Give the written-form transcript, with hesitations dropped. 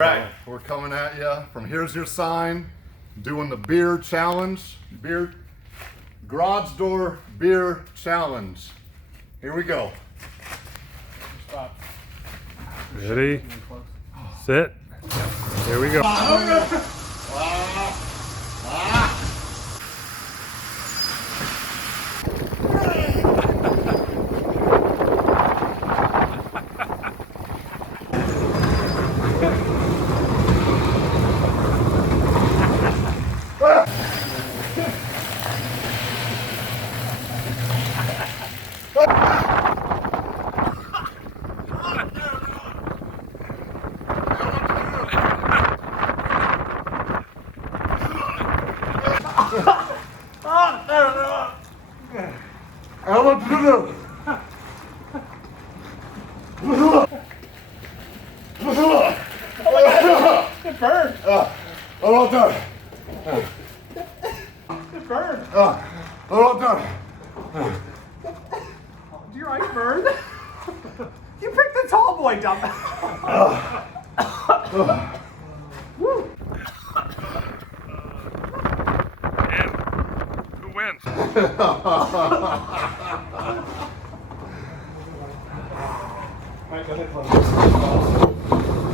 Right, we're coming at you from Here's Your Sign, doing the beer challenge, garage door beer challenge. Here we go. Ready, sit, here we go. I want to do It burned. I want that. It burned. I want that. Do your eyes burn? You picked the tall boy, dumb. Woo. And who wins? Alright, go ahead, close.